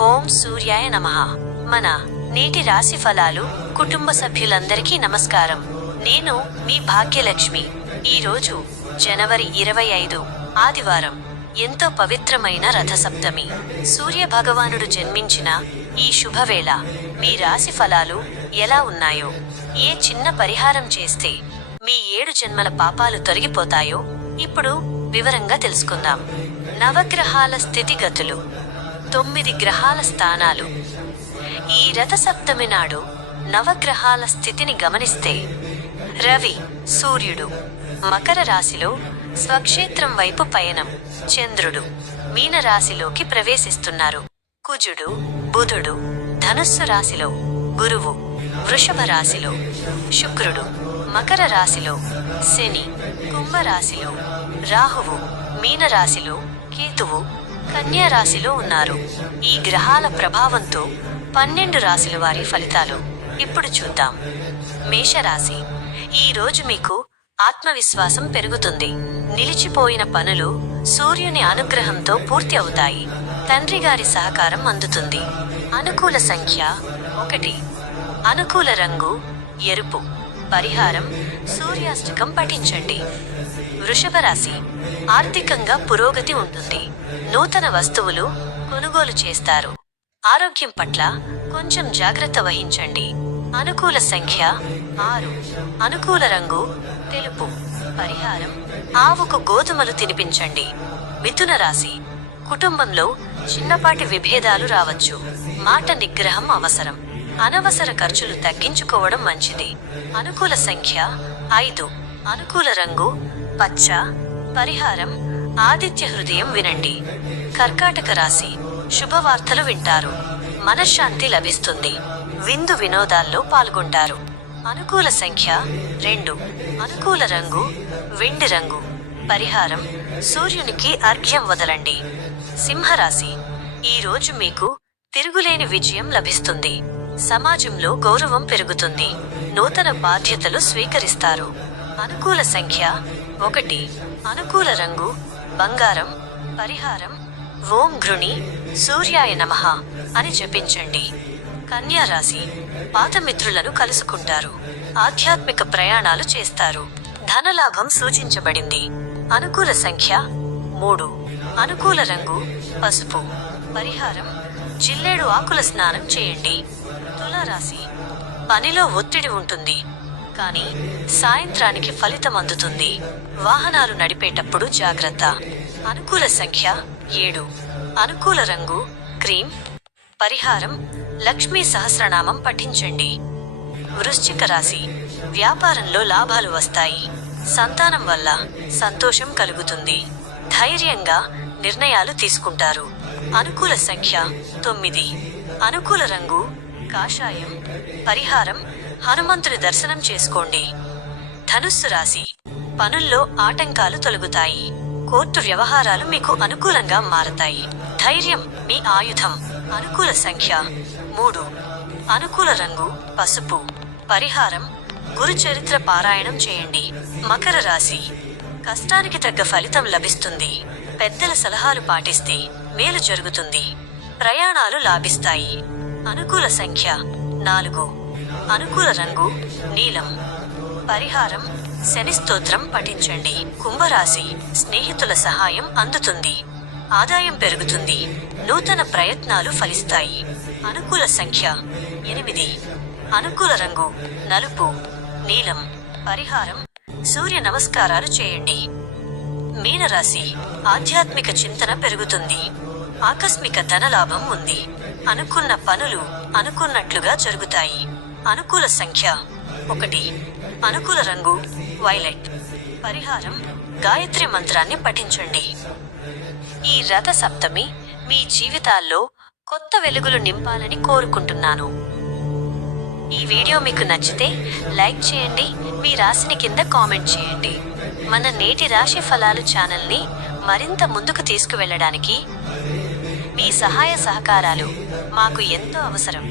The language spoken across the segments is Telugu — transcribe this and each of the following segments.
ఓం సూర్యాయ నమః. మన నేటి రాశి ఫలాలు కుటుంబ సభ్యులందరికీ నమస్కారం. నేను మీ భాగ్యలక్ష్మి. ఈరోజు జనవరి 25 ఆదివారం. ఎంతో పవిత్రమైన రథసప్తమి. సూర్య భగవానుడు జన్మించిన ఈ శుభవేళ మీ రాశి ఫలాలు ఎలా ఉన్నాయో, ఏ చిన్న పరిహారం చేస్తే మీ 7 జన్మల పాపాలు తొలగిపోతాయో ఇప్పుడు వివరంగా తెలుసుకుందాం. నవగ్రహాల స్థితిగతులు, 9 గ్రహాల స్థానాలు. ఈ రథసప్తమి నాడు నవగ్రహాల స్థితిని గమనిస్తే రవి, సూర్యుడు మకర రాశిలో స్వక్షేత్రం వైపు పయనం. చంద్రుడు మీనరాశిలోకి ప్రవేశిస్తున్నారు. కుజుడు, బుధుడు ధనుస్సు రాశిలో, గురువు వృషభ రాశిలో, శుక్రుడు మకర రాశిలో, శని కుంభరాశిలో, రాహువు మీనరాశిలో, కేతువు కన్యా రాశిలో ఉన్నారు. ఈ గ్రహాల ప్రభావంతో 12 రాశుల వారి ఫలితాలు ఇప్పుడు చూద్దాం. మేషరాశి. ఈ రోజు మీకు ఆత్మవిశ్వాసం పెరుగుతుంది. నిలిచిపోయిన పనులు సూర్యుని అనుగ్రహంతో పూర్తి అవుతాయి. తండ్రి గారి సహకారం అందుతుంది. అనుకూల సంఖ్య 1. అనుకూల రంగు ఎరుపు. పరిహారం సూర్యాష్టకం పఠించండి. వృషభ రాశి. ఆర్థికంగా పురోగతి ఉంటుంది. నూతన వస్తువులు కొనుగోలు చేస్తారు. ఆరోగ్యం పట్ల కొంచెం జాగ్రత్త వహించండి. అనుకూల సంఖ్య 6. అనుకూల రంగు తెలుపు. పరిహారం ఆవుకు గోధుమలు తినిపించండి. మిథున రాశి. కుటుంబంలో చిన్నపాటి విభేదాలు రావచ్చు. మాట నిగ్రహం అవసరం. అనవసర ఖర్చులు తగ్గించుకోవడం మంచిది. అనుకూల సంఖ్య 5. అనుకూల రంగు పచ్చ. పరిహారం ఆదిత్య హృదయం వినండి. కర్కాటక రాశి. శుభవార్తలు వింటారు. మనశ్శాంతి లభిస్తుంది. విందు వినోదాల్లో పాల్గొంటారు. అనుకూల సంఖ్య 2. అనుకూల రంగు వెండి రంగు. పరిహారం సూర్యునికి అర్ఘ్యం వదలండి. సింహరాశి. ఈ రోజు మీకు తిరుగులేని విజయం లభిస్తుంది. సమాజంలో గౌరవం పెరుగుతుంది. నూతన బాధ్యతలు స్వీకరిస్తారు. అనుకూల సంఖ్య 1. అనుకూల రంగు బంగారం. పరిహారం ఓం గృణి సూర్యాయ నమః అని జపించండి. కన్యా రాశి. పాత మిత్రులను కలుసుకుంటారు. ఆధ్యాత్మిక ప్రయాణాలు చేస్తారు. ధనలాభం సూచించబడింది. అనుకూల సంఖ్య 3. అనుకూల రంగు పసుపు. పరిహారం జిల్లేడు ఆకుల స్నానం చేయండి. తులారాశి. పనిలో ఒత్తిడి ఉంటుంది, కానీ సాయంత్రానికి ఫలితం అందుతుంది. వాహనాలు నడిపేటప్పుడు జాగ్రత్త. అనుకూల సంఖ్య 7. అనుకూల రంగు క్రీమ్. పరిహారం లక్ష్మీ సహస్రనామం పఠించండి. వృశ్చిక రాశి. వ్యాపారంలో లాభాలు వస్తాయి. సంతానం వల్ల సంతోషం కలుగుతుంది. ధైర్యంగా నిర్ణయాలు తీసుకుంటారు. అనుకూల సంఖ్య 9. అనుకూల రంగు కాషాయం. పరిహారం హనుమంతుని దర్శనం చేసుకోండి. ధనుస్సు రాశి. పనుల్లో ఆటంకాలు తొలగుతాయి. కోర్టు వ్యవహారాలు మీకు అనుకూలంగా మారతాయి. ధైర్యం మీ ఆయుధం. అనుకూల సంఖ్య 3. అనుకూల రంగు పసుపు. పరిహారం గురు చరిత్ర పారాయణం చేయండి. మకర రాశి. కష్టానికి తగ్గ ఫలితం లభిస్తుంది. పెద్దల సలహాలు పాటిస్తే మేలు జరుగుతుంది. ప్రయాణాలు లాభిస్తాయి. అనుకూల సంఖ్య 4. అనుకూల రంగు నీలం. పరిహారం శని స్తోత్రం పఠించండి. కుంభరాశి. స్నేహితుల సహాయం అందుతుంది. ఆదాయం పెరుగుతుంది. నూతన ప్రయత్నాలు ఫలిస్తాయి. అనుకూల సంఖ్య 8. అనుకూల రంగు నలుపు నీలం. పరిహారం సూర్య నమస్కారాలు చేయండి. మీనరాశి. ఆధ్యాత్మిక చింతన పెరుగుతుంది. ఆకస్మిక ధనలాభం ఉంది. అనుకున్న పనులు అనుకున్నట్లుగా జరుగుతాయి. అనుకూల సంఖ్య 1. అనుకూల రంగు వైలెట్. పరిహారం గాయత్రి మంత్రాన్ని పఠించండి. ఈ రథ సప్తమి మీ జీవితాల్లో కొత్త వెలుగులు నింపాలని కోరుకుంటున్నాను. ఈ వీడియో మీకు నచ్చితే లైక్ చేయండి. మీ రాశిని కింద కామెంట్ చేయండి. మన నేటి రాశి ఫలాలు ఛానల్ని మరింత ముందుకు తీసుకువెళ్ళడానికి మీ సహాయ సహకారాలు మాకు ఎంతో అవసరం.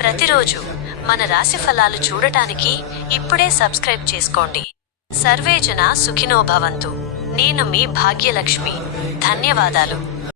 ప్రతిరోజు మన రాశి ఫలాలు చూడటానికి ఇప్పుడే సబ్స్క్రైబ్ చేసుకోండి. సర్వే జన సుఖినో భవంతు. నేను మీ భాగ్యలక్ష్మి. ధన్యవాదాలు.